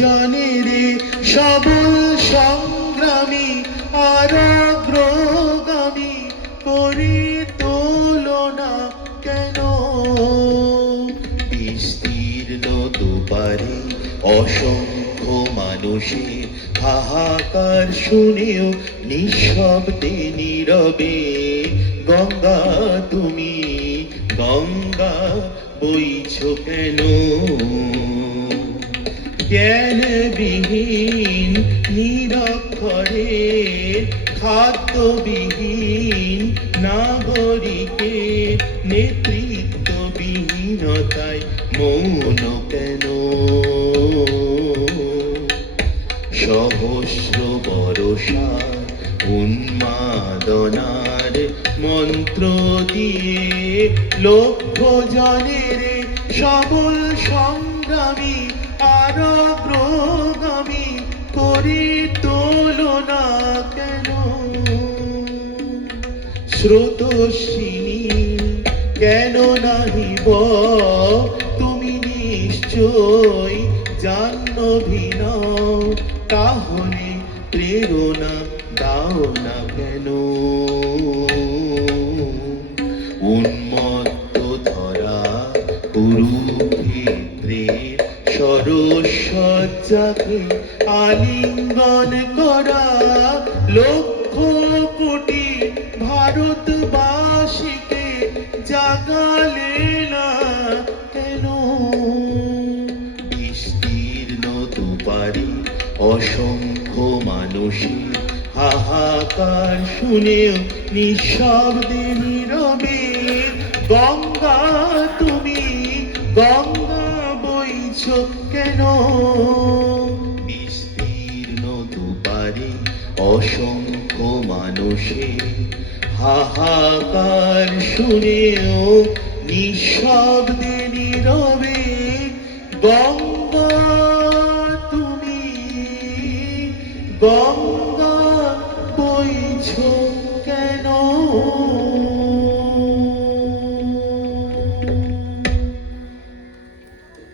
জানে রে সবল সংগ্রামী আর অগ্রগামী করি তুলনা কেন? বিস্তীর্ণ দুপারে অসংখ্য মানুষের হাহাকার শুনেও নিঃশব্দে নীরবে গঙ্গা তুমি গঙ্গা বইছ কেন? জ্ঞানবিহীন নিরক্ষরের খাদ্যবিহীন নাগরিকের নেতৃত্ববিহীনতায় মৌন কেন? সহস্র বরষা উন্মাদনার মন্ত্র দিয়ে লক্ষ জনের সবল সংগ্রামী আর অগ্রগামী করি তুলনা কেন? স্রোতস্বিনী কেন নাহিব তুমি নিশ্চয় জাহ্নবীন, তাহলে প্রেরণা দাও না কেন? উন্মত্ত ধরা কুরুক্ষেত্রের সরস্বজ্জাকে আলিঙ্গন করা লক্ষ কোটি ভারতবাসীকে জাগালে না কেন? বিস্তীর্ণ দুপারে অসংখ্য মানুষের হাহাকার শুনেও নিঃশব্দে নীরবে গঙ্গা তুমি গঙ্গা বইছ কেন? বিস্তীর্ণ দুপারে অসংখ্য মানুষের হাহাকার শুনেও নিঃশব্দে নীরবে গঙ্গা তুমি গঙ্গা বইছ কেন?